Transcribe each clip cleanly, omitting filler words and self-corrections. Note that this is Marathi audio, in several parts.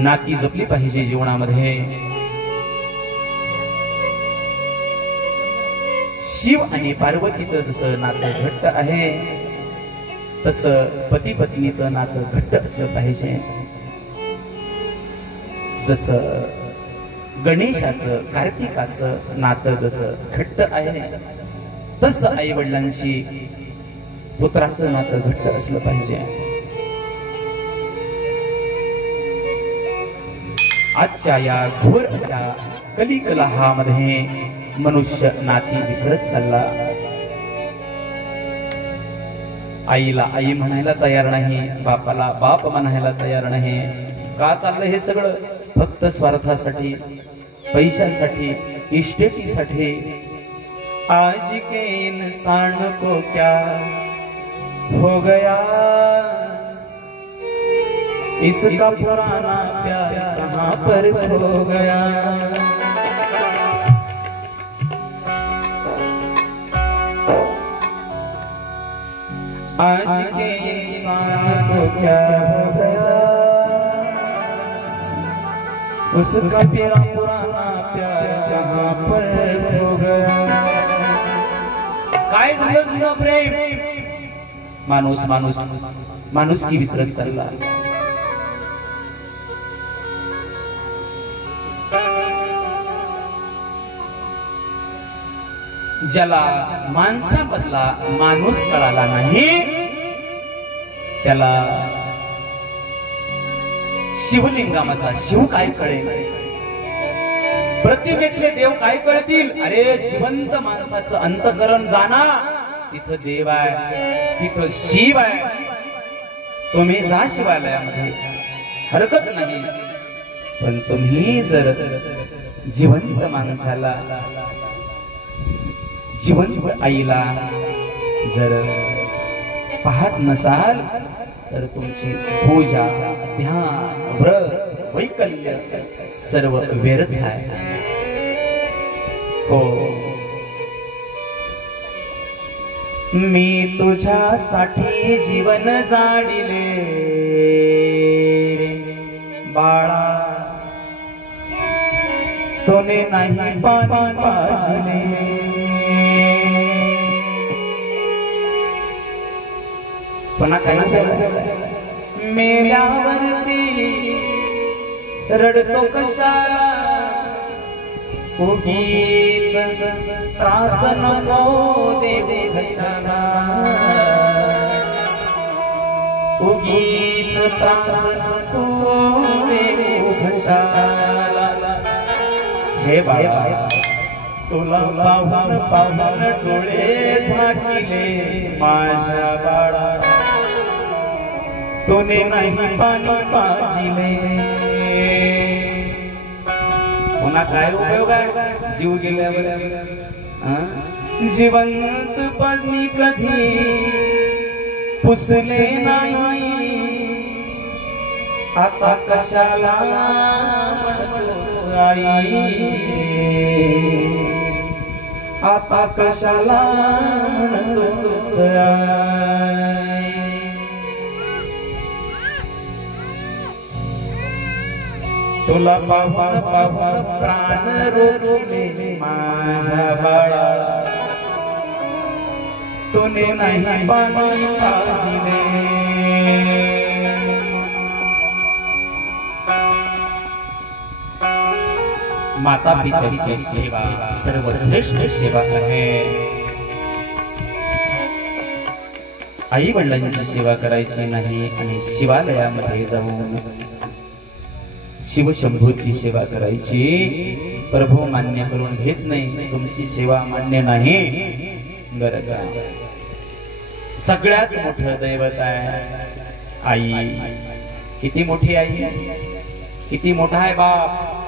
नाती जपली पाहिजे जीवनामध्ये। शिव आणि पार्वतीचं जसं नातं घट्ट आहे तसं पती पत्नीचं नातं घट्ट असलं पाहिजे। जसं गणेशाचं कार्तिकाचं नातं जसं घट्ट आहे तसं आई वडिलांशी पुत्राचं नातं घट्ट असलं पाहिजे। आजच्या या घोर अशा कलिकलहामध्ये मनुष्य नाती विसरत चालला। आईला आई म्हणायला तयार नाही, बापाला बाप म्हणायला तयार नाही। का चाललं हे सगळं? फक्त स्वार्थासाठी, पैशासाठी, इस्टेटीसाठी। आज के इंसान को क्या हो गया, इसका पुराना प्यार कहाँ पर खो गया। आज के इंसान को क्या हो गया, उसका पुराना प्यार कहाँ पर खो गया। काय झालं जुनं प्रेम? माणूस माणूस माणूस की विसरत चालला। ज्याला माणसाबदला माणूस कळाला नाही त्याला शिवलिंगामधला शिव काय कळेल, प्रतिमेतले देव काय कळतील? अरे जिवंत माणसाचं अंतःकरण जाना, तिथं देव आहे, तिथं शिव आहे। तुम्ही जा शिवालयामध्ये, हरकत नाही, पण तुम्ही जर जिवंत माणसाला, जिवंत आईला जर पाहत नसाल तर तुमची पूजा, ध्यान, व्रत, वैकल्य सर्व व्यर्थ आहे। हो, मी तुझ्यासाठी जीवन जाडिले बाळा, तोने नाही पाणी पाजले। पुन्हा काही मेल्यावरती रडतो कशाला, उगीच त्रास नको दे कशाला, उगीच त्रास नको दे कशाला। हे बाळा, तुला पाहून पाहून डोळे झाकिले माझ्या बाळा, तोने नाही पाणी पाजिले। पुन्हा काय उपयोग आहे जीव गेल्यावर? जिवंत पत्नी कधी पुसले नाही, आता कशाला म्हणतोस आई, आता कशाला म्हणतोस आई। तुला पाहून पाहून प्राण रोखले माझ्या बाळा, तूने नाही पाणी पाजिले। माता पित्याची सेवा सर्वश्रेष्ठ सेवा आहे। आई वडिलांची सेवा करायची नाही आणि शिवालयामध्ये जाऊन शिवशंभूची सेवा करायची। प्रभू मान्य करून घेत नाही, तुमची सेवा मान्य नाही बरं का? सगळ्यात मोठं दैवत आहे आई। किती मोठी आई, किती मोठा आहे बाप।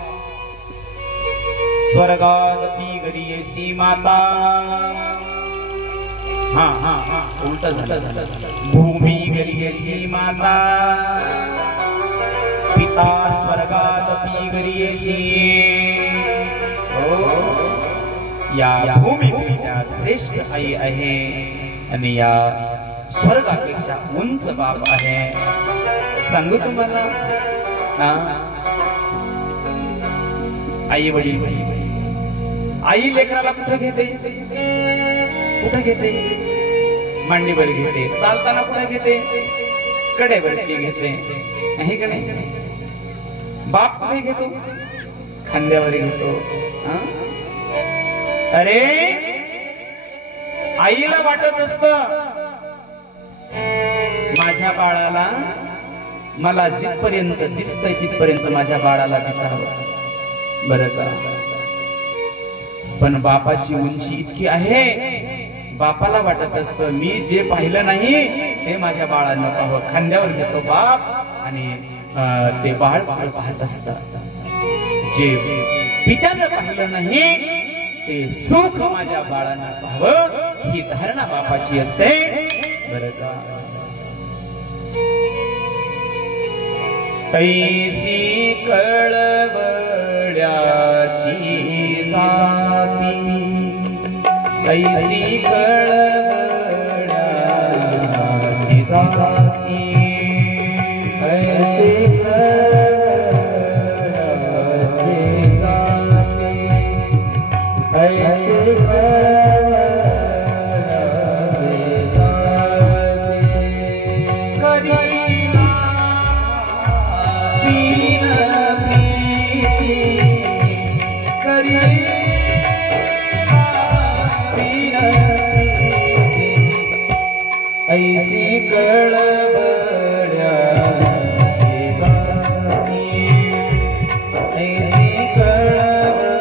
स्वर्गात ती गरीयसी माता, हा हा हा उलट झालं, भूमी गरीयसी माता, पिता स्वर्गात ती गरीयसी। या भूमीपेक्षा श्रेष्ठ आई आहे आणि या स्वर्गापेक्षा उंच बाप आहे। सांगू तुम्हाला, आई वडील, आई लेकराला कुठे घेते? कुठे घेते? मांडीवर घेते. चालताना कुठे घेते? कडेवरती घेते. नाही का नाही? बाप कुठे घेतो? खांद्यावर घेतो. अरे आईला वाटत असत माझ्या बाळाला, मला जिथपर्यंत दिसतंय तिथपर्यंत माझ्या बाळाला दिसावं, बरं का? पण बापाची उंची इतकी आहे, बापाला वाटत असतं मी जे पाहिलं नाही ते माझ्या बाळानं पाहावं. खांद्यावर घेतो बाप आणि ते बाळ बाळ पाहत असतं. जे पित्यानं पाहिलं नाही ते सुख माझ्या बाळानं पाहावं, ही धारणा बापाची असते, बरं का? कैसी कळवळ्याची जाती, कैसी कळवळ्याची जाती, कैसी कळवळ्याची जाती, कैसी कळवळ्याची जाती, करीला बीन प्रीती, करीला बीन प्रीती, ऐसी कळवळ्याची जाती, ऐसी कळवळ्याची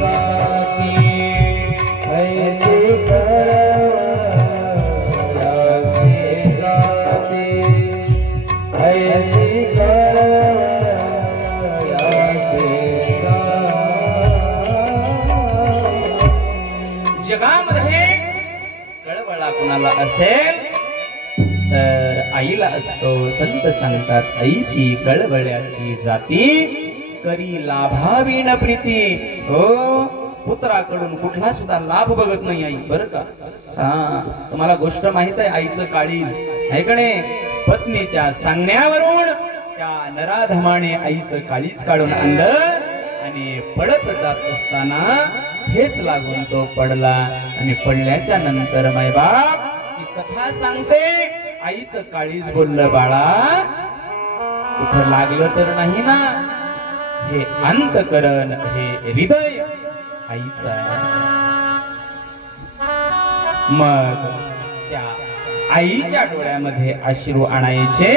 जाती, ऐसी कळवळ्याची जाती, ऐसी कळवळ्याची जाती. जगामध्ये कळवळा कुणाला असेल तर आईला असतो. संत सांगतात ऐसी कळवळ्याची जाती, करी लाभावीन प्रीती. हो, पुत्राकडून कुठला सुद्धा लाभ बघत नाही आई, बरं का? हा, तुम्हाला गोष्ट माहित आहे आईचं काळीज आहे का नाही? पत्नीच्या सांगण्यावरून त्या नराधमाने आईचं काळीज काढून आणलं आणि पडत जात असताना ठेस लागून तो पडला आणि पडल्याच्या नंतर मायबाप ही कथा सांगते, आईचं काळीज बोललं बाळा कुठं लागलं तर नाही ना? हे अंतकरण, हे हृदय आईचं आहे. मग त्या आईच्या डोळ्यामध्ये अश्रू आणायचे,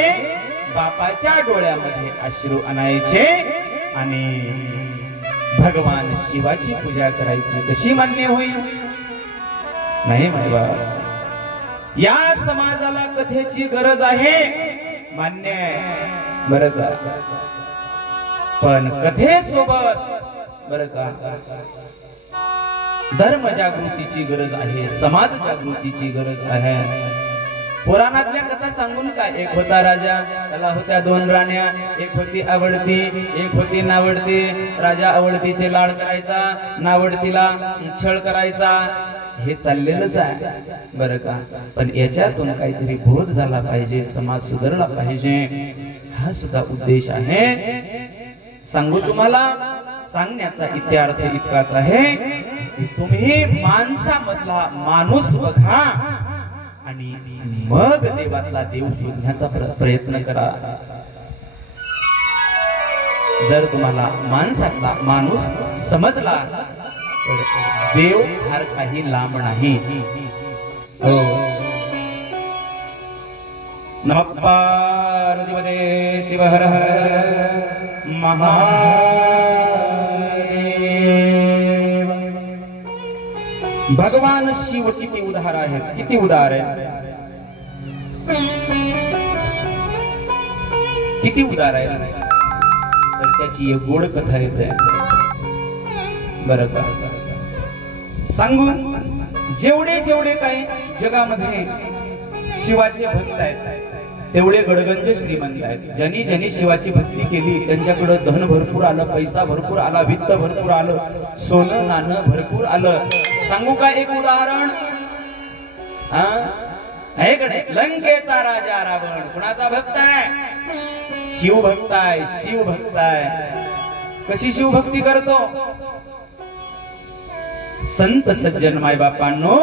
बापाच्या डोळ्यामध्ये अश्रू आणायचे आणि भगवान शिवाची पूजा करायची. कशी मान्य होईल? नाही मायबा, या समाजाला कथेची गरज आहे, मान्य आहे, बरं का? पण कथेसोबत बरं का धर्म जागृतीची गरज आहे, समाज जागृतीची गरज आहे. पुराणातल्या कथा सांगून काय? एक होता राजा, त्याला होत्या 2 राण्या, एक होती आवडती, एक होती नावडती. राजा आवडतीचे लाड करायचा, नावडतीला छळ करायचा. हे चाललेलंच आहे, बरं का? पण याच्यातून काहीतरी बोध झाला पाहिजे, समाज सुधारला पाहिजे, हा सुद्धा उद्देश आहे. सांगू तुम्हाला, सांगण्याचा इत्यार्थ इतकाच आहे की तुम्ही माणसामधला माणूस बघा आणि मग देवातला देव शोधण्याचा प्रयत्न करा. जर तुम्हाला माणसातला माणूस समजला तर देव फार काही लांब नाही. हो. नमः पार्वतीपते शिव हर हर महादेव. भगवान शिव किती उदार आहेत, किती उदार आहे, किती उदार आहे. तर त्याची एक गोड कथा येते, बरं का? सांगू, जेवढे जेवढे काही जगामध्ये शिवाचे भक्त आहेत तेवढे गडगंज श्रीमंत आहेत. ज्यांनी ज्यांनी शिवाची भक्ती केली त्यांच्याकडे धन भरपूर आलं, पैसा भरपूर आला, वित्त भरपूर आलं, सोनं नाणं भरपूर आलं. सांगू का एक उदाहरण? आहे का नाही? लंकेचा राजा रावण कुणाचा भक्त आहे? शिव भक्त आहे, शिव भक्त आहे. कशी शिवभक्ती करतो? संत सज्जन माय बापांनो,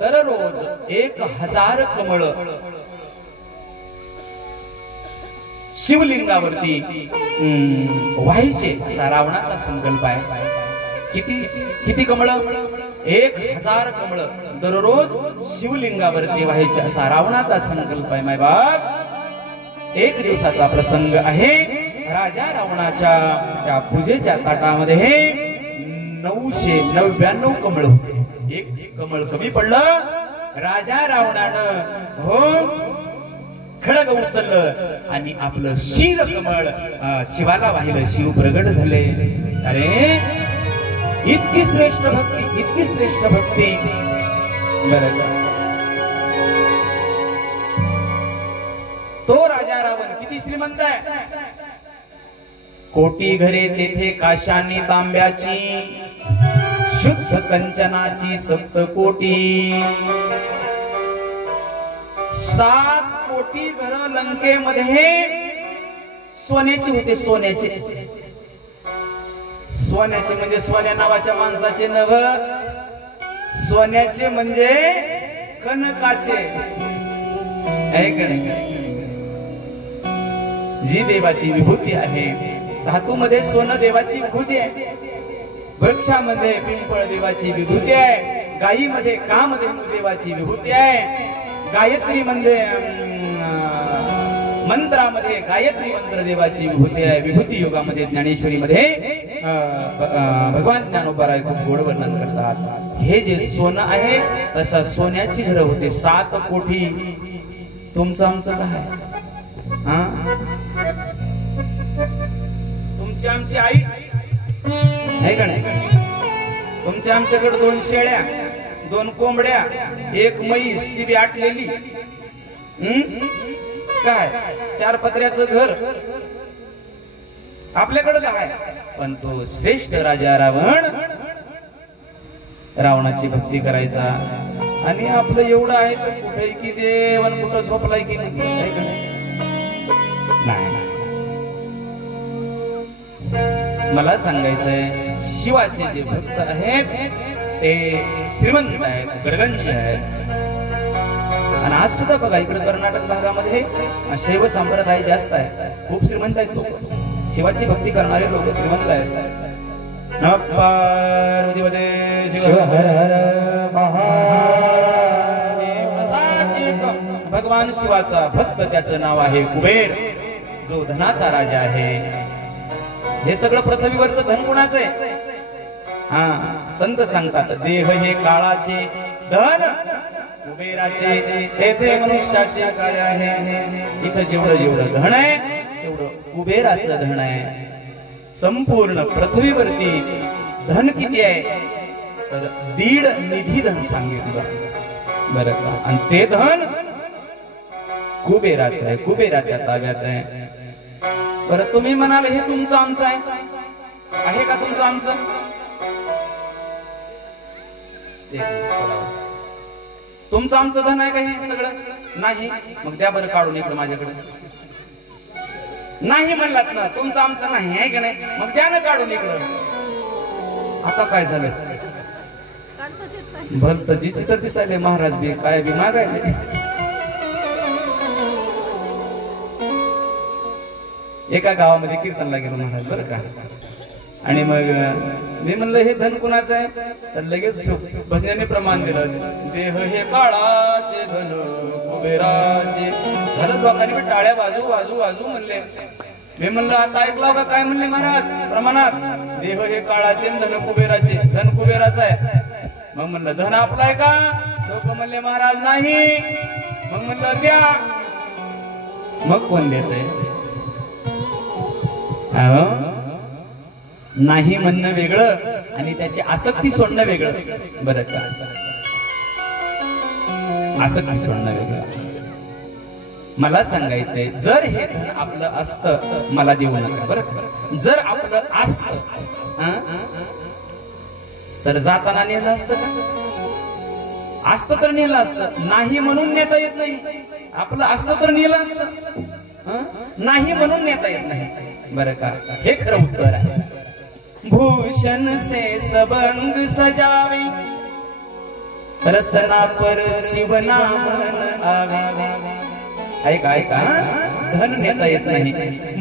दररोज 1000 कमळ शिवलिंगावरती व्हायचे असा रावणाचा संकल्प आहे. किती कमळ? 1000 कमळ दररोज शिवलिंगावरती व्हायचे असा रावणाचा संकल्प आहे. माय बाप, एक दिवसाचा प्रसंग आहे. राजा रावणाच्या त्या पूजेच्या ताटामध्ये 999 कमळ होते. एक कमळ कमी पडलं. राजा रावणानं हो खडग उचललं आणि आपलं शील कमळ शिवाला वाहिलं. शिव प्रगट झाले. अरे इतकी श्रेष्ठ भक्ती, इतकी श्रेष्ठ भक्ती. बरं का? तो राजा रावण किती श्रीमंत आहे. कोटी घरे तेथे काशानी तांब्याची, शुद्ध कंचनाची 7 कोटी. 7 कोटी घर लंकेमध्ये सोन्याचे होते. सोन्याचे म्हणजे सोन्या नावाच्या माणसाचे नव, सोन्याचे म्हणजे कनकाचे. जी देवाची विभूती आहे. धातूमध्ये सोनं देवाची विभूती आहे. वृक्षामध्ये पिंपळ देवाची विभूती आहे. गायीमध्ये कामधेनू देवाची विभूती आहे. गायत्री मध्ये मंत्रामध्ये गायत्री मंत्र देवाची विभूती आहे. विभूती योगामध्ये ज्ञानेश्वरी मध्ये भगवान ज्ञानोबा खूप गोड वर्णन करतात. हे जे सोनं आहे तसा सोन्याची घरं होते 7 कोटी. तुमचं आमचं काय? तुमची आमची आई आहे का नाही? तुमच्या आमच्याकडे 2 शेळ्या, 2 कोंबड्या, 1 म्हैस, ती बी आटलेली. काय 4 पत्र्याचं घर आपल्याकडे काय? पण तो श्रेष्ठ राजा रावण रावणाची भक्ती करायचा. आणि आपलं एवढं आहे तर कुठे की देवन कुठं झोपलाय की नाही? मला सांगायचंय, शिवाचे जे भक्त आहेत ते श्रीमंत आहेत, गडगंज आहेत. आणि आज सुद्धा बघा इकडे कर्नाटक भागामध्ये शैव संप्रदाय जास्त आहे. खूप श्रीमंत आहेत लोक. शिवाची भक्ती करणारे लोक श्रीमंत आहेत. शिव हर हर महादेव. असाच एक भगवान शिवाचा भक्त, त्याचं नाव आहे कुबेर, जो धनाचा राजा आहे. हे सगळं पृथ्वीवरचं धन कुणाचं आहे? संत सांगतात, देह हे काळाचे, धन कुबेराचे, तेथे मनुष्याचे काय आहे. इथं जेवढं धन आहे तेवढं कुबेराचं धन आहे. संपूर्ण पृथ्वीवरती धन किती आहे तर 1.5 निधी धन सांगितलं बरं का. आणि ते धन कुबेराचं आहे, कुबेराच्या ताब्यात आहे. बरं तुम्ही म्हणाल हे तुमचं आमचं आहे का? तुमचं आमचं तुमचं आमचं धन आहे का हे सगळं? नाही. मग द्या बरं काढून इकडं माझ्याकडे. नाही म्हणलात ना, तुमचं आमचं नाही आहे का नाही? मग द्या ना काढून इकडं. आता काय झालं? भलतची चित्र दिसायले महाराज बी काय बी मागायले. एका गावामध्ये कीर्तनला गेलो महाराज बरं का. आणि मग मी म्हणलं हे धन कुणाचं आहे? तर लगेच भजनाने प्रमाण दिलं, देह हे काळाचे धन कुबेराचे. झालं लोकांनी टाळ्या वाजू वाजू वाजू म्हणले. मी म्हणलं आता ऐकलं का काय म्हणले महाराज प्रमाणात? देह हे काळाचे, धन कुबेराचे. धन कुबेराचं आहे. मग म्हणलं धन आपलं आहे का? लोक म्हणले महाराज नाही. मग म्हणलं द्या. मग कोण देत आहे? नाही म्हणणं वेगळं आणि त्याची आसक्ती सोडणं वेगळं बरं का. आसक्ती सोडणं वेगळं. मला सांगायचंय, जर हे धन आपलं असतं मला देऊ नका बरं. जर आपलं असतं तर जाताना नेलं असतं का? असतं तर नेलं असतं. नाही म्हणून नेता येत नाही. आपलं असतं तर नेलं असतं. नाही म्हणून नेता येत नाही. बरं का, हे खरं उत्तर आहे. भूषण से सब अंग सजावे, रसना पर शिव नाम आवे. ऐका ऐका, धन नेता येत नाही.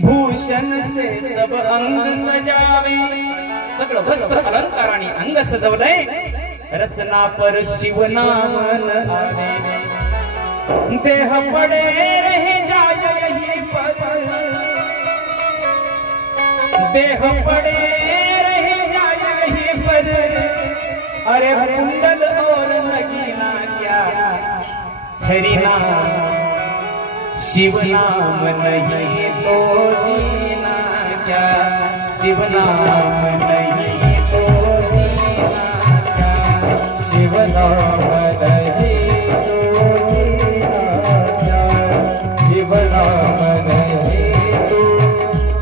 भूषण से सब अंग सजावे, सगळं वस्त्र अलंकाराने अंग सजवलंय. रसना पर शिव नाम आवे, देह पड़े रह जाए यही पद, देह पड़े रह जाए यही पद. अरे कुंडल और नगीना क्या, हरि नाम शिव नाम नहीं तो जीना क्या, शिव नाम नहीं तो जीना क्या, शिव नाम नहीं तो जीना क्या, शिव नाम नहीं तो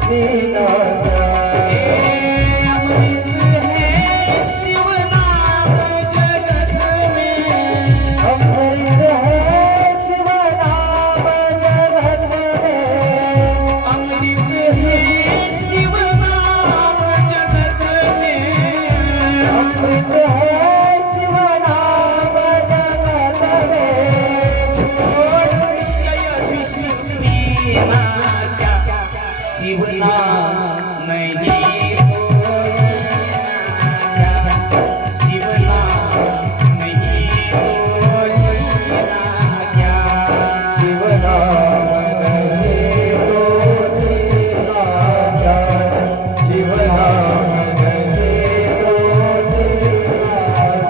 जीना क्या. अमृत है शिव नाम जगत में, अमृत है शिव नाम जगत में, अमृत है शिव नाम जगत में, अमृत है शिव नाम जगत में. छोड़ विषय विषय पीना क्या, शिव नाम नहीं तो जीना क्या, शिव नाम नहीं तो जीना क्या. शिव नाम नहीं तो जीना क्या, शिव नाम नहीं तो जीना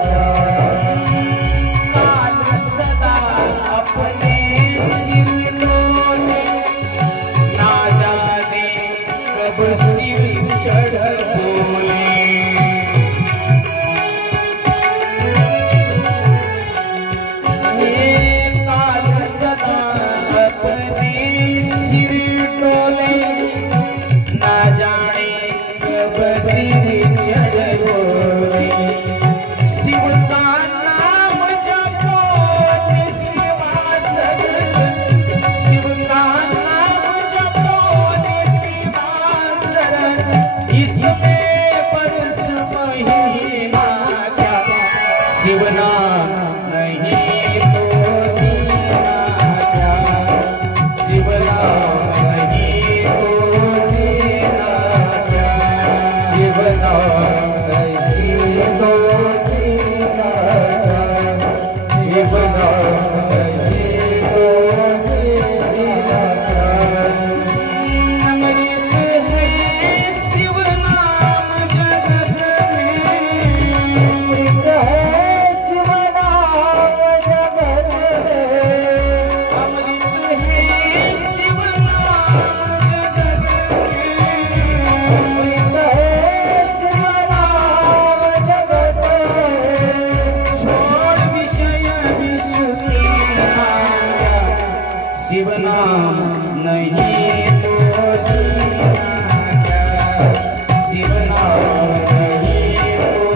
क्या. काल सदा अपने सिर डोले, ना जाने कब सिर चढ़ बोले. ये काल सदा अपने सिर डोले, ना जाने कब सिर चढ़ बोले. शिव का नाम जपो निशिवासद, शिव का नाम जपो निशिवासद. इसमें बरस महीना क्या, शिव नाम नहीं तो जीना क्या, शिव नाम नहीं तो जीना क्या. शिव नाम नहीं तो जीना क्या, शिव नाम नहीं तो जीना क्या. अमृत है शिव नाम जगत में, अमृत है शिव नाम जगत में, अमृत है शिव नाम जगत में. अमृत है शिव नाम जगत में. छोड़ विषय विषु पीना क्या, शिव नाम नहीं तो जीना क्या, शिव नाम नहीं तो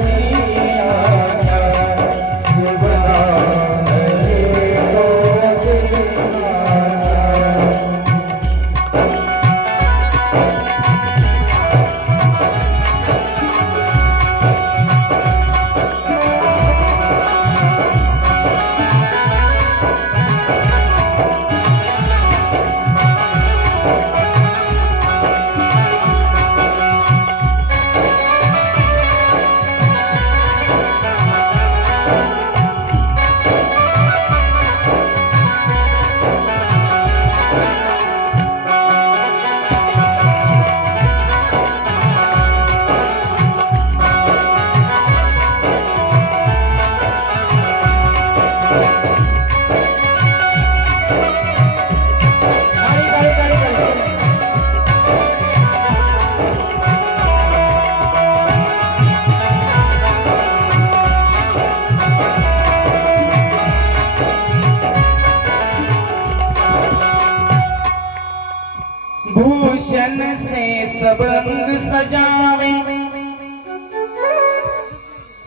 जीना क्या. शिव नाम नहीं तो जीना क्या. भूषण से सब अंग सजावे,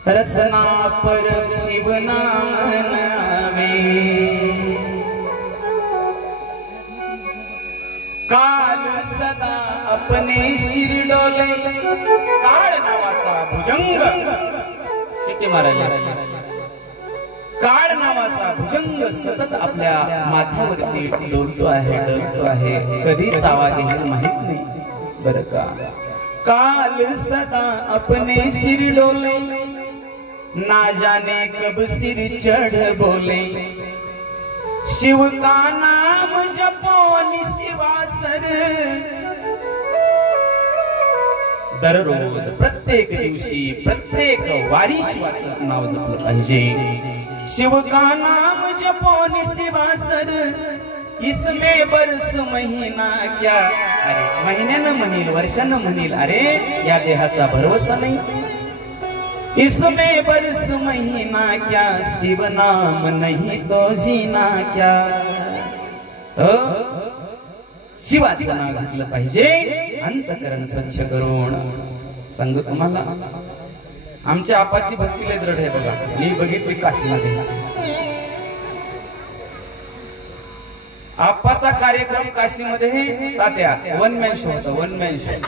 रसना पर शिव नाम नावे. काल सदा अपने आपणे शिर डोले काळ नावाचा भुजंग शिटी मारायला काळ नावाचा भुजंग सतत आपल्या माथ्यावरती डोलतो आहे कधी चावा घेईल माहित नाही बर का काल सदा अपने सिर डोले ना जाने कब सिर चढ़ बोले शिव का नाम जपो निशिवासर दररोज प्रत्येक दिवशी प्रत्येक वारी शिवाचं नाव जपलं पाहिजे शिव का नाम जपो निशिवासर इसमें बरस महीना क्या अरे महिन्यानं म्हणील वर्षानं म्हणील अरे या देहाचा भरवसा नाही इसमें बरस महीना क्या शिव नाम नहीं तो जीना क्या शिवाचं नाव घेतलं पाहिजे अंतकरण स्वच्छ करून सांगू तुम्हाला आमच्या आपाची भक्ती लय दृढ आहे बघा मी बघितली काशीमध्ये आपाचा कार्यक्रम काशीमध्ये तात्या वन मॅन शो होता वन मॅन शो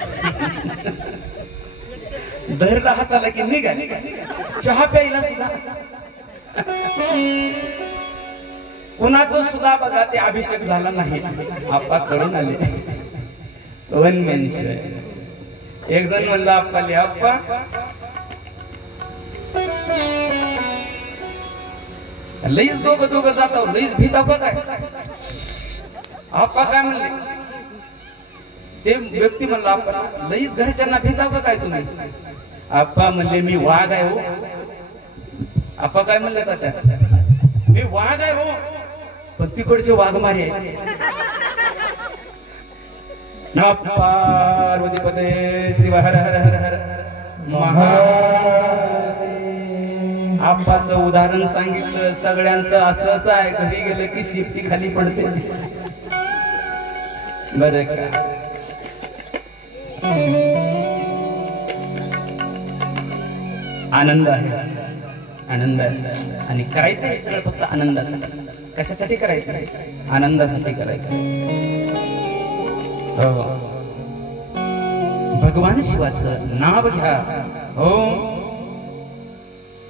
धरला हाताला की निघा चहा प्यायला सुद्धा कुणाचं सुद्धा बघा ते अभिषेक झाला नाही आप्पा करून आले वन मॅन शो एक जण म्हणला आप्पाले आप्पा लईच दोघं जातो लईच भीता बघा आप्पा काय म्हणले ते व्यक्ती म्हणला आपण लईच घरच्यांना भेटा का काय तुम्ही आप्पा म्हणले मी वाघ आहे हो आप्पा काय म्हणले तात्या मी वाघ आहे हो पण तिकडचे वाघमारे आहे पार्वतीपते शिव हर हर हर हर आप्पाचं उदाहरण सांगितलं सगळ्यांचं असंच आहे घरी गेलं की शिफ्टी खाली पडते बरं का आनंद आहे आनंद आहे आणि करायचं हे सगळं फक्त आनंदासाठी कशासाठी करायचं आनंदासाठी करायचं हो भगवान शिवाचं नाव घ्या हो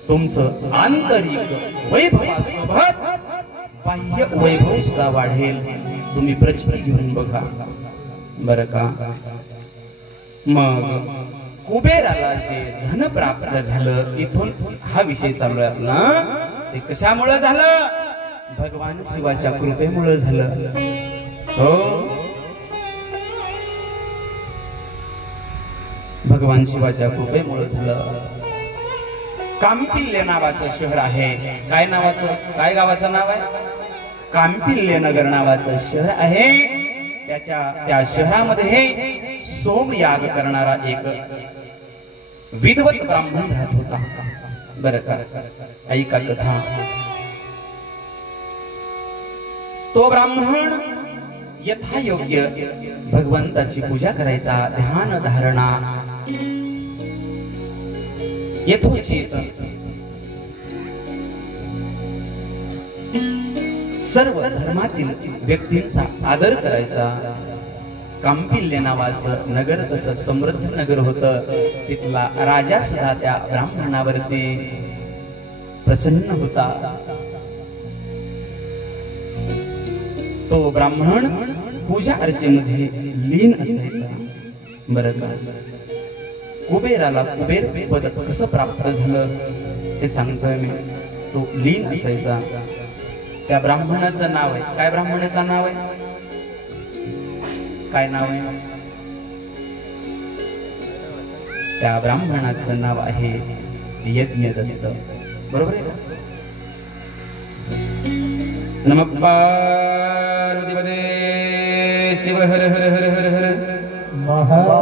तुमचं आंतरिक वैभवासोबत बाह्य वैभव सुद्धा वाढेल तुम्ही प्रचिती घेऊन बघा बरं का मग कुबेराला जे धन प्राप्त झालं इथून हा विषय चालू आहे आपला ते कशामुळे झालं भगवान शिवाच्या कृपेमुळे झालं हो भगवान शिवाच्या कृपेमुळे झालं कांपिल्य नावाचं शहर आहे काय नावाचं काय गावाचं नाव आहे कांपिल्य नगर नावाचं शहर आहे त्या शहरामध्ये सोमयाग करणारा एक विद्वत ब्राह्मण राहत होता बरं का ऐका कथा तो ब्राह्मण यथायोग्य भगवंताची पूजा करायचा ध्यान धारणा यथोचित सर्व धर्मातील व्यक्तींचा आदर करायचा कांपिल्य नावाचं नगर तसं समृद्ध नगर होतं तिथला राजा सुद्धा त्या ब्राह्मणावरती प्रसन्न होता तो ब्राह्मण पूजा अर्चेमध्ये लीन असायचा बरं का कुबेराला कुबेर पद कसं प्राप्त झालं ते सांगतोय मी तो लीन असायचा त्या ब्राह्मणाचं नाव आहे काय ब्राह्मणाचं नाव आहे काय नाव आहे त्या ब्राह्मणाचं नाव आहे यज्ञदत्त बरोबर आहे का नमः पार्वतीपते शिव हर हर हर हर हर महादेव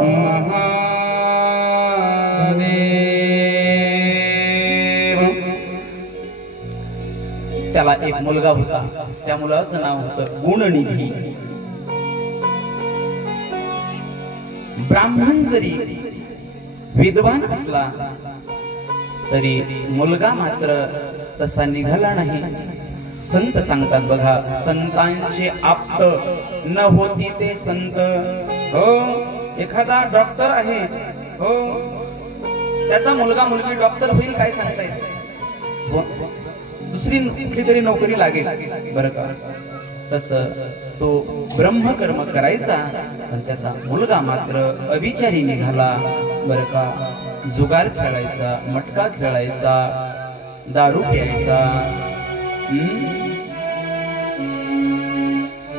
त्याला एक मुलगा होता त्या मुलाचं नाव होतं गुणनिधी ब्राह्मण जरी विद्वान असला तरी मुलगा मात्र तसा निघाला नाही संत सांगतात बघा संतांचे आप्त न होती ते संत हो एखादा डॉक्टर आहे, हो, त्याचा मुलगा मुलगी डॉक्टर होईल काय सांगता येत, दुसरी कुठली तरी नोकरी लागेल, बरं का. तस तो ब्रह्मकर्म करायचा, पण त्याचा मुलगा मात्र अविचारी निघाला, बरं का. जुगार खेळायचा, मटका खेळायचा, दारू प्यायचा.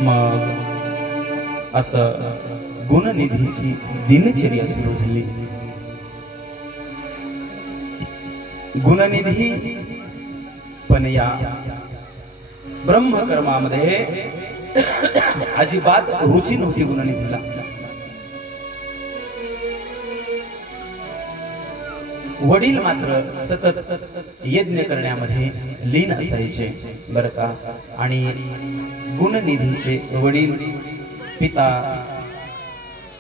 मग असं गुणनिधीची दिनचर्या सुरू झाली. गुणनिधी पण या ब्रह्मकर्मामध्ये अजिबात रुची नव्हती गुणनिधीला. वडील मात्र सतत यज्ञ करण्यामध्ये लीन असायचे, बरं का. आणि गुणनिधीचे वडील पिता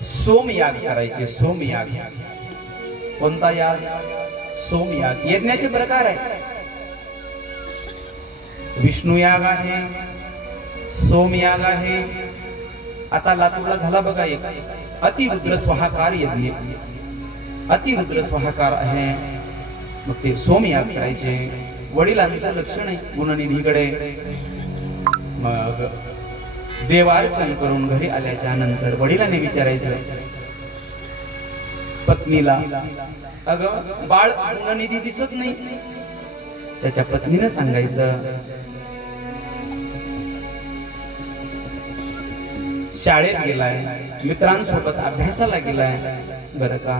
सोमयाग करायचे. सोमयाग कोणता याग? सोमयाग. यज्ञाचे प्रकार आहेत. विष्णुयाग आहे, सोमयाग आहे. आता लातूरला झाला बघा एक अतिरुद्र स्वाहाकार यज्ञ. अतिरुद्र स्वाहाकार आहे. मग ते सोमयाग करायचे. वडिलांचं लक्ष नाही गुणनिधीकडे. मग देवार्चन करून घरी आल्याच्या नंतर वडिलांनी विचारायचं पत्नीला, अगं बाळ गुणनिधी दिसत नाही. त्याच्या पत्नीनं सांगायचं, शाळेत गेलाय, मित्रांसोबत अभ्यासाला गेलाय, बरं का.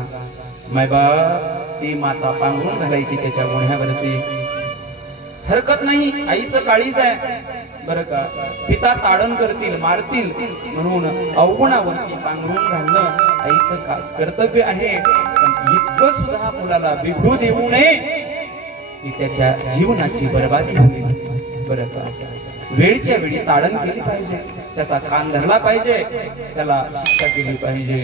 मायबाप ती माता पांघरून घालायची त्याच्या गुन्ह्यावरती. हरकत नाही, आईचं काळीज आहे, बरं का. पिता ताडण करतील, मारतील म्हणून अवगुणावरती पांघरून घालणं आईचं कर्तव्य आहे. पण इतकं सुद्धा मुलाला बिघडू देऊ नये की त्याच्या जीवनाची बर्बादी होईल, बरं का. वेळच्या वेळी ताडण केली पाहिजे, त्याचा कान धरला पाहिजे, त्याला शिक्षा केली पाहिजे.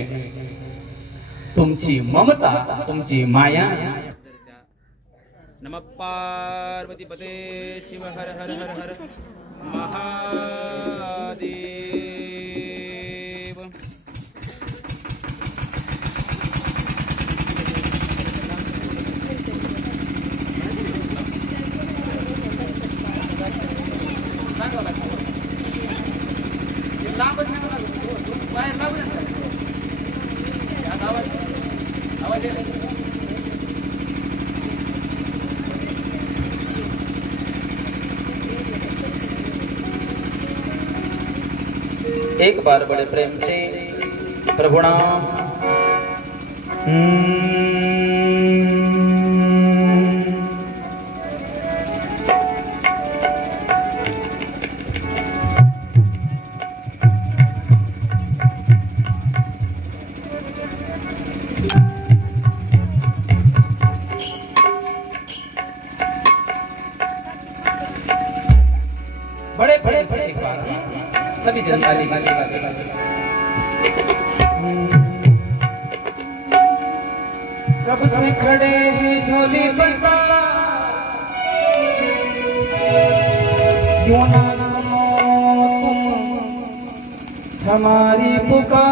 तुमची ममता, तुमची माया. नमः पार्वती पते शिव हर हर हर हर महादेव. एक बार बड़े प्रेम से प्रभु नाम बड़े प्रेम से एक बार सभी जनता की कब से खड़े हैं झोली बसा, क्यों ना सुनो तुम हमारी पुकार.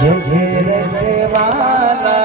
जय रखने वाला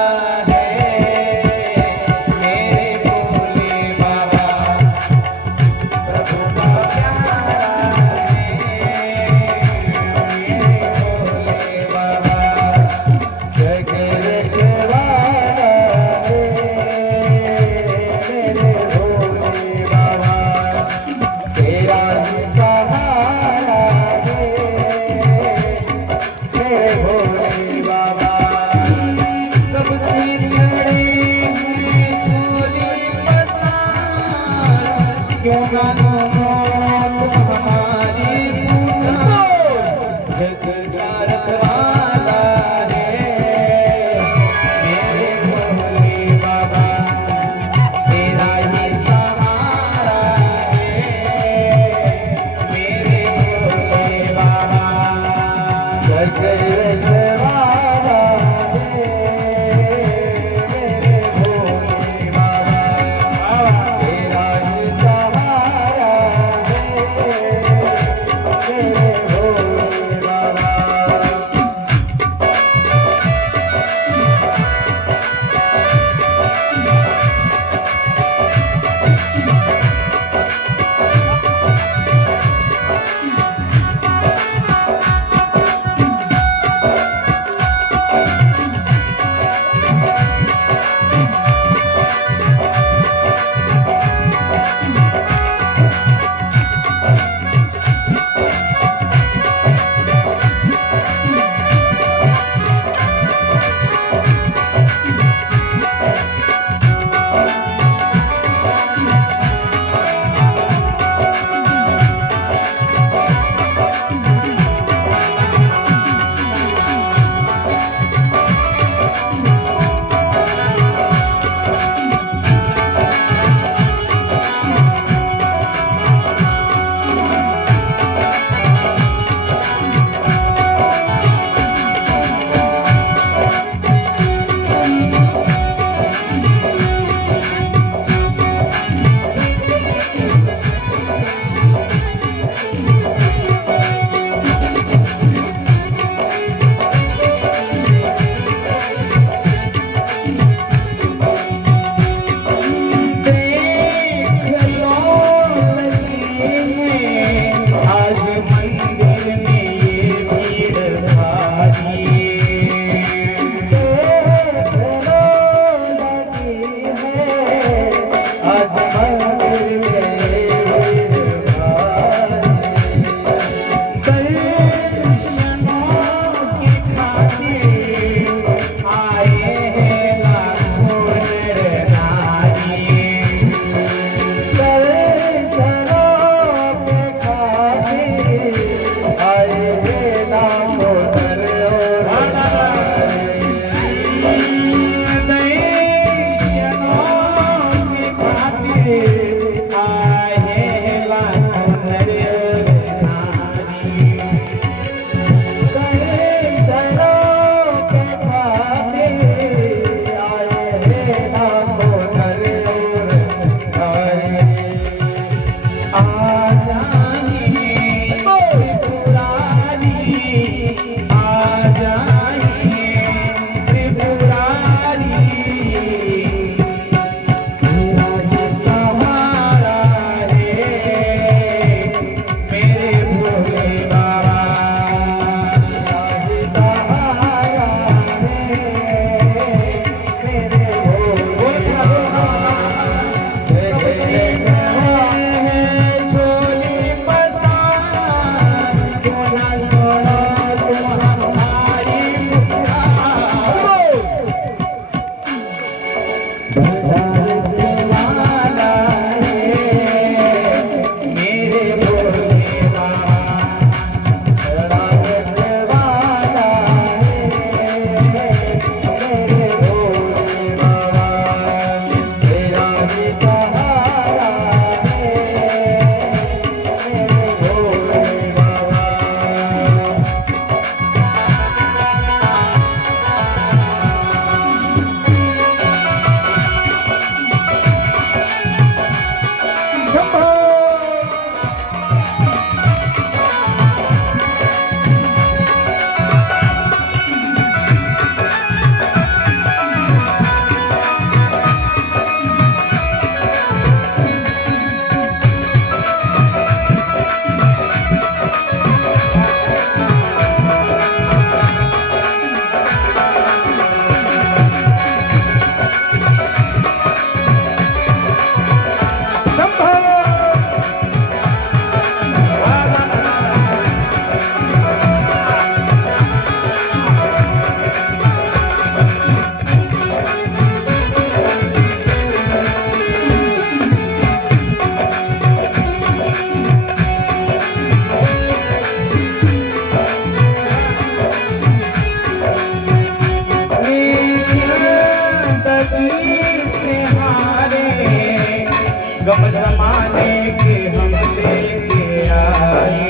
गम जमाने के हम लेके आए,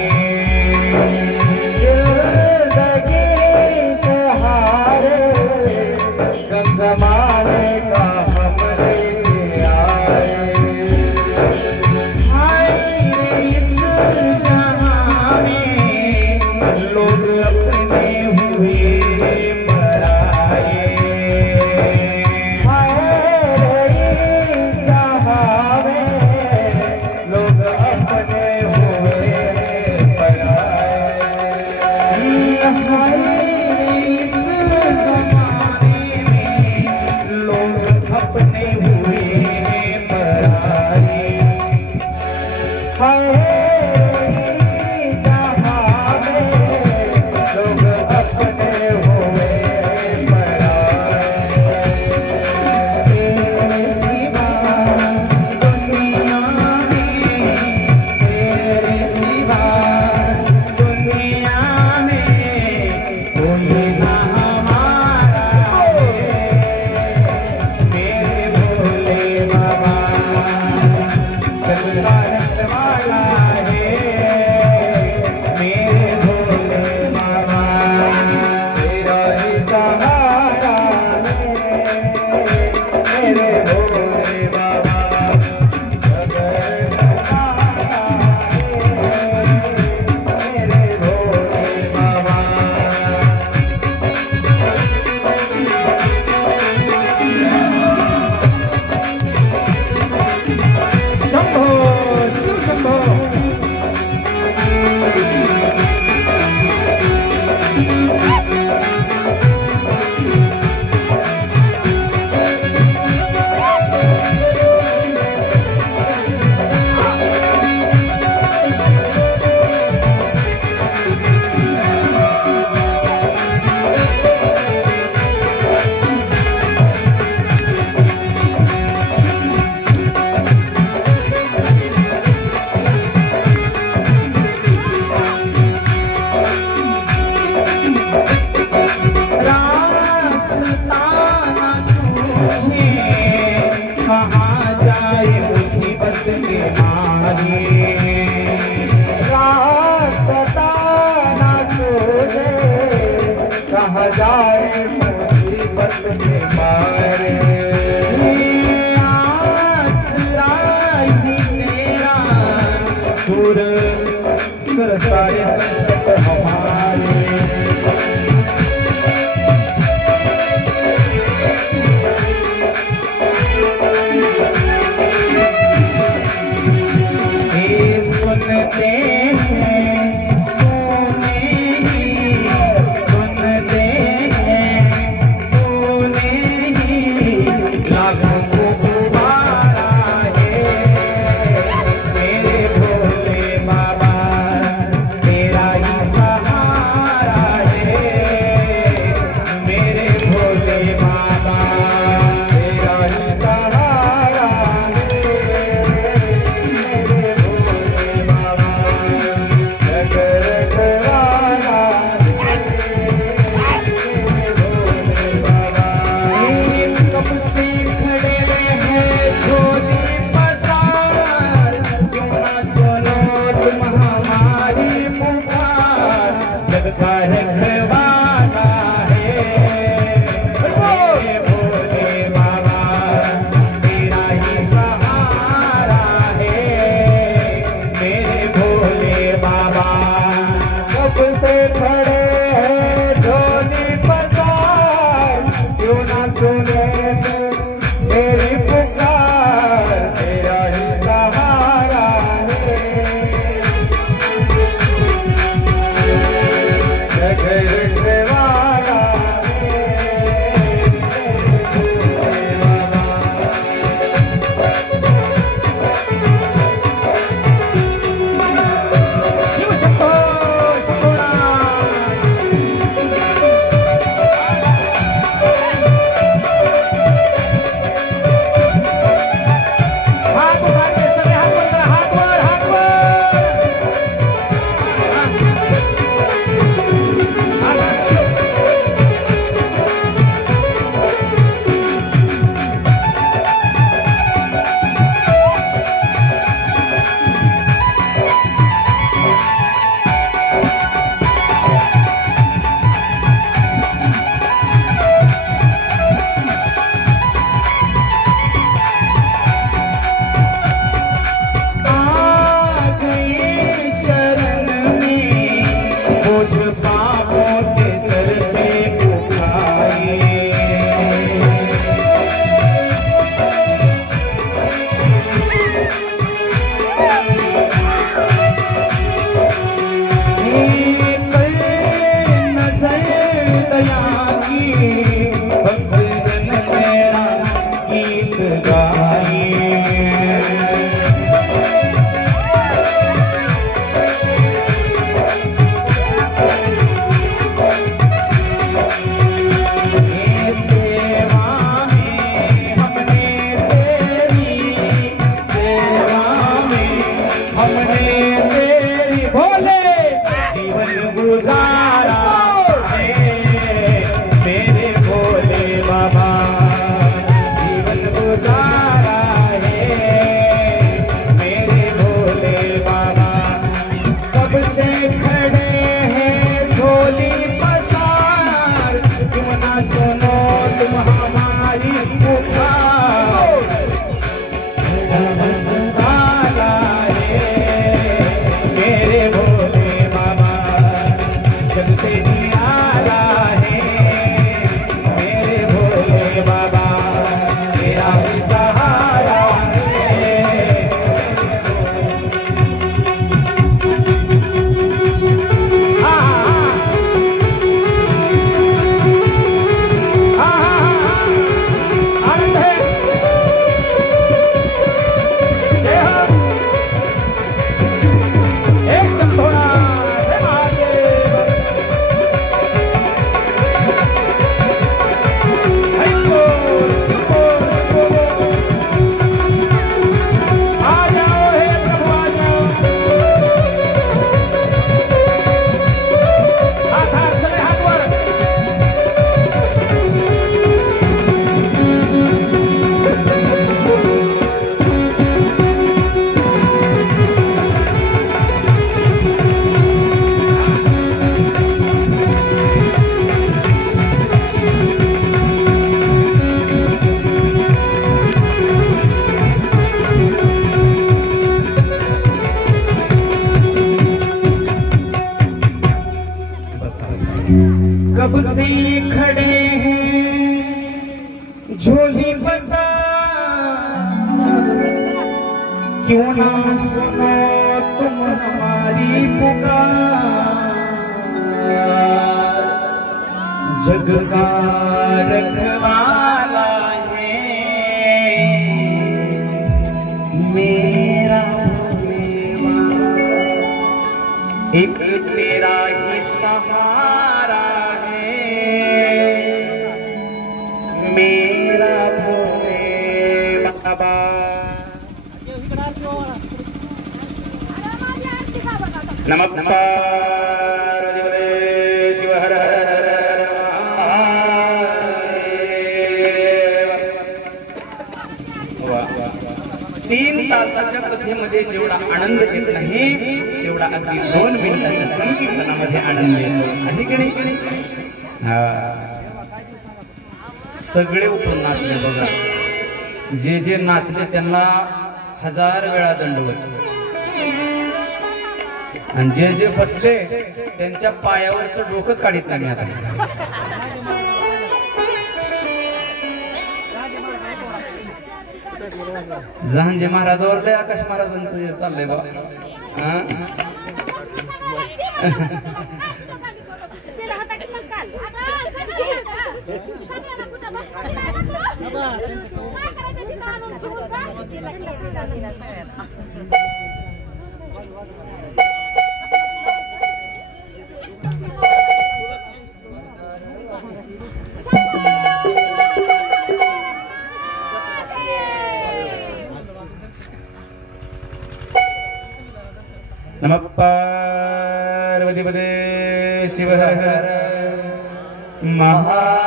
जिंदगी से हारे गम जमाने का हम लेके आए। हाय इस जहां में लोग अपने हुए पराए। कहाँ जाए मुसीबत के मारे, आसरा ही तेरा दूर कर सारे संकट हमारे। सुनते हैं तूने ही, सुनते हैं तूने ही लाखों को पुकारा है मेरे भोले बाबा, तेरा ही सहारा है मेरे भोले बाबा, तेरा ही सहारा है मेरे भोले बाबा, जग रखवाला है मेरे भोले बाबा। कब से खड़े हैं झोली पसार, क्यों ना सुनो तुम हमारी पुकार, जग का रखवाला है मेरे भोले बाबा, तेरा ही सहारा है मेरे भोले बाबा। कब से खड़े हैं झोली पसार, क्यों ना सुने तेरी पुकार, तेरा ही सहारा है जग रखवाला है मेरे बाबा। शिव शंभो शंभोनाथ। हाथ उठा के सभी हाथ वर करा, हाथ वर, हाथ वर। आ गए शरण में बोझ पापों के सर पे उठाए, कर नजर दया की भक्त जन तेरा गीत गाए। सेवा में हमने तेरी, सेवा में हमने तेरी भोले जीवन गुजारा है मेरे भोले बाबा, जीवन गुजारा है मेरे भोले बाबा। कब से खड़े हैं झोली पसार, तुम ना सुनो तुम हमारी पुकार, रखवाला है कब से खड़े हैं झोली बसा, क्यों ना सुनो तुम हमारी पुकार। जग का रखवाला है मेरा भोलेवा, एक तेरा ही सहारा है मेरा भोले बाबा। नमः पार्वती शिव हर हर हर महादेव। 3 तासाच्या कथेमध्ये जेवढा आनंद येत नाही तेवढा अगदी 2 मिनिटाच्या संकीर्तनामध्ये आनंद येतो, आहे की नाही? सगळे उठून नाचले बघा, जे नाचले त्यांना 1000 वेळा दंडवत, आणि जे बसले त्यांच्या पायावरचं डोकंच काढीत नाही आता. जहांजे महाराजावर लय आकाश महाराजांचं चाललंय बा. नमः पार्वती पदे शिव हर हर महादेव।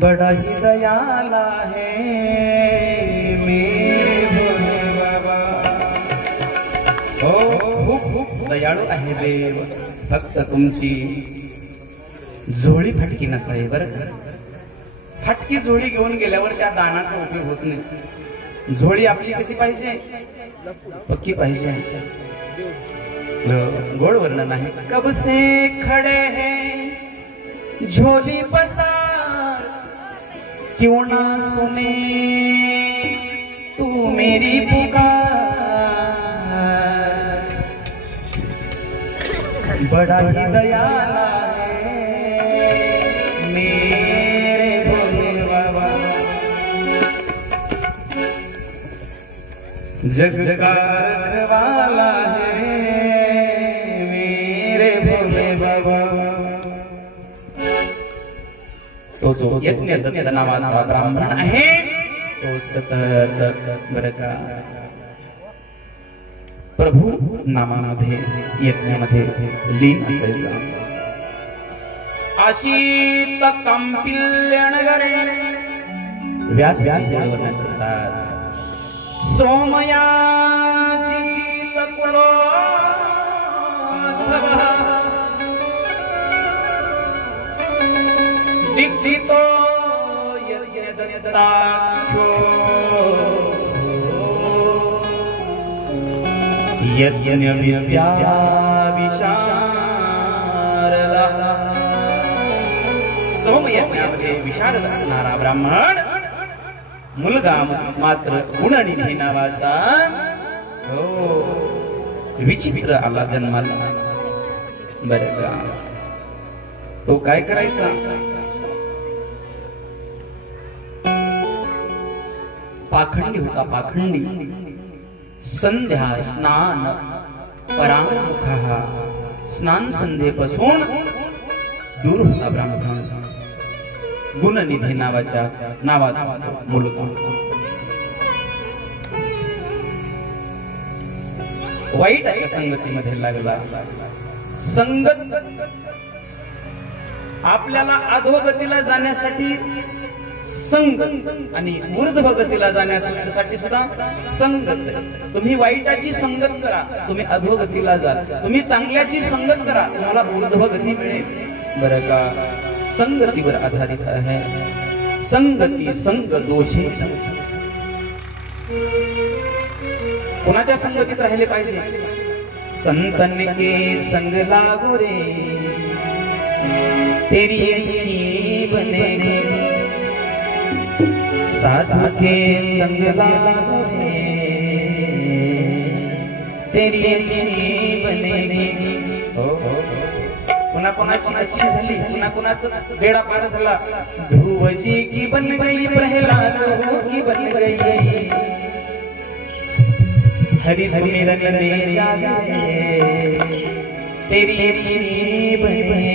बड़ा ही दयाला है दयाळू आहे देव, फक्त तुमची झोळी फटकी नसावी बरं. फटकी झोळी घेऊन गेल्यावर त्या दानाचा उपयोग होत नाही. झोळी आपली कशी पाहिजे? पक्की पाहिजे. गोड वर्णन आहे. कब से खडे हैं झोली पसार, क्यों ना सुने तू मेरी पुकार। बड़ा ही दयाला है मेरे भोले बाबा, जग का रखवाला है मेरे भोले बाबा। तो जो यज्ञ दत्त नावाचा ब्राह्मण आहे तो सतत बरं का प्रभू नामामध्ये यज्ञामध्ये लीन असायचा. आशीत कंपिल्य नगरे व्यासजी वर्णन करतात. सोमयाजी कुलो दीक्षितो यज्ञदत्ताख्यो यज्ञ विद्या विशारदा. सोमयज्ञामध्ये विशारद असणारा ब्राह्मण, मुलगा मात्र गुणनिधी नावाचा हो विचित्र आला जन्माला बरं का. तो काय करायचा? पाखंडी होता, पाखंडी. संध्या स्नान परामुखा, स्नान संध्येपासून दूर होता ब्राह्मण. गुणनिधी नावाचा मुलगा. वाईटाच्या संगतीमध्ये लागला. संगत आपल्याला अधोगतीला जाण्यासाठी संगत आणि ऊर्ध्व गतीला जाण्यासाठी सुद्धा संगत. तुम्ही वाईटाची संगत करा, तुम्ही अधोगतीला जाल. तुम्ही चांगल्याची संगत करा, तुम्हाला ऊर्ध्व गती मिळेल. बरं का, संगतीवर आधारित आहे. संगती संग दोषे. कोणाच्या संगतीत राहिले पाहिजे? संतन के संग लागो रे, तेरी अच्छी बनेगी. साधु के संग लागो रे, तेरी अच्छी बनेगी. पुन्हा कोणाची अच्छी झाली, पुन्हा कोणाचं बेडा पार झाला. ध्रुव जी की बन गई, प्रहलाद हो की बन गई. हरि सुमिरन में जागे, तेरी अच्छी बने.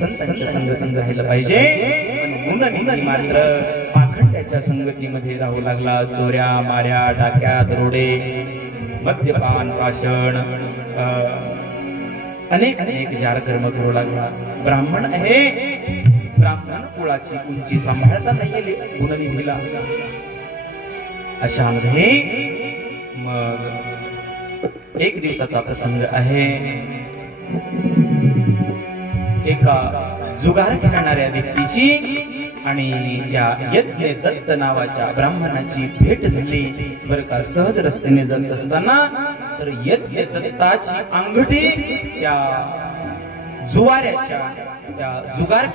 संतांचा संग राहिला पाहिजे. मुननी मात्र पाखंड्याच्या संगतीमध्ये राहू लागला. चोऱ्या माऱ्या, डाक्या, दरोडे, मद्यपान, प्राशन, अनेक जार कर्म करू लागला. ब्राह्मण आहे, ब्राह्मण कुळाची उंची सांभाळता नाहीये गुणनिधीला. अशामध्ये मग एक दिवसाचा प्रसंग आहे. एका जुगार खेळणाऱ्या व्यक्तीची आणि त्या यज्ञ दत्त नावाच्या ब्राह्मणाची भेट झाली. बरं का, सहज रस्त्याने जात असताना तर यज्ञ दत्ताची अंगठी त्या जुवाऱ्याच्या, त्या जुगार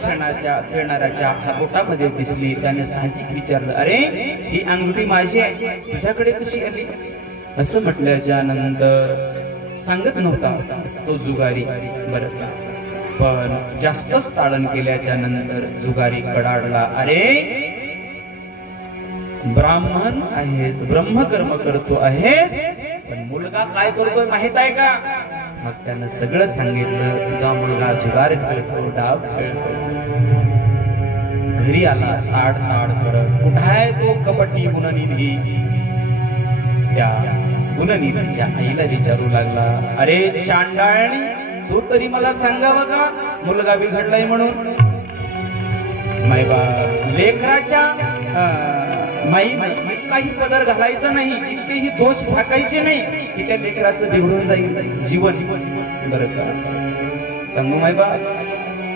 खेळणाऱ्याच्या बोटामध्ये दिसली. त्याने साहजिक विचारलं, अरे ही अंगठी माझी आहे, तुझ्याकडे कशी आली? असं म्हटल्याच्या नंतर सांगत नव्हता तो जुगारी. बरं का, पण जास्तच ताडण केल्याच्या नंतर जुगारी कडाडला. अरे ब्राह्मण आहेस, ब्रह्मकर्म करतो आहेस, पण मुलगा काय करतोय माहित आहे का? मग त्यानं सगळं सांगितलं. तुझा मुलगा जुगार खेळतो, डाव खेळतो. घरी आला ताड ताड करत. कुठं आहे तो कपटी गुणनिधी? त्या गुणनिधीच्या आईला विचारू लागला, अरे चांडाळणी, तू तरी मला सांगावं का मुलगा बिघडलाय म्हणून? मायबा लेकराच्या काही पदर घालायचा नाही, इतकेही दोष झाकायचे नाही की त्या लेकराचं बिघडून जाईल जीवन. बरं का, सांगू मायबा,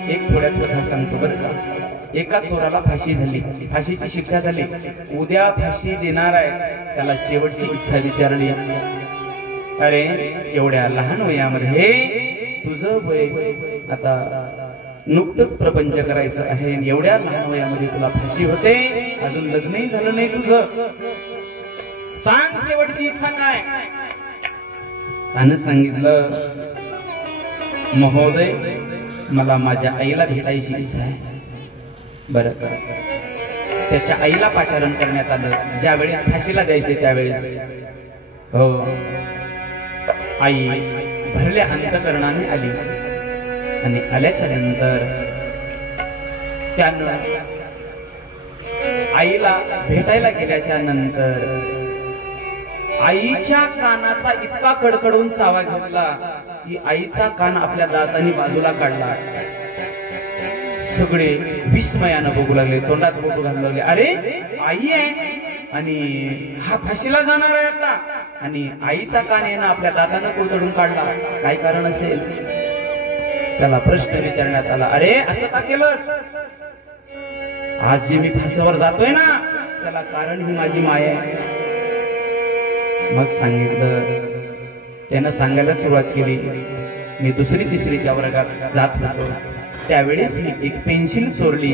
एक थोड्यात कथा सांगतो बरं का. एका चोराला फाशी झाली, फाशीची शिक्षा झाली. उद्या फाशी देणार आहे, त्याला शेवटची इच्छा विचारली. अरे एवढ्या लहान वयामध्ये तुझं वय आता नुकतंच प्रपंच करायचं आहे, एवढ्या लहान वयामध्ये तुला फाशी होते, अजून लग्नही झालं नाही तुझं, सांग शेवटची इच्छा काय? त्यानं सांगितलं, महोदय मला माझ्या आईला भेटायची इच्छा आहे. बरं का, त्याच्या आईला पाचारण करण्यात आलं. ज्या वेळेस फाशीला जायचे त्यावेळेस हो आई भरल्या अंतकरणाने आली आणि आल्याच्या नंतर त्यानं आईला भेटायला गेल्याच्या नंतर आईच्या कानाचा इतका कडकडून चावा घेतला की आईचा कान आपल्या दातांनी बाजूला काढला. सगळे विस्मयानं बघू लागले, तोंडात बोट घालू लागले. अरे आई आहे आणि हा फाशीला जाणार आहे आता, आणि आईचा कान येणं आपल्या दातानं कोतडून काढला, काय कारण असेल? त्याला प्रश्न विचारण्यात आला, अरे असं का केलंस? आज जे मी फाशीवर जातोय ना त्याला कारण ही माझी माय आहे. मग सांगितलं, त्यानं सांगायला सुरुवात केली, मी दुसरी तिसरीच्या वर्गात जात होतो त्यावेळेस मी एक पेन्सिल चोरली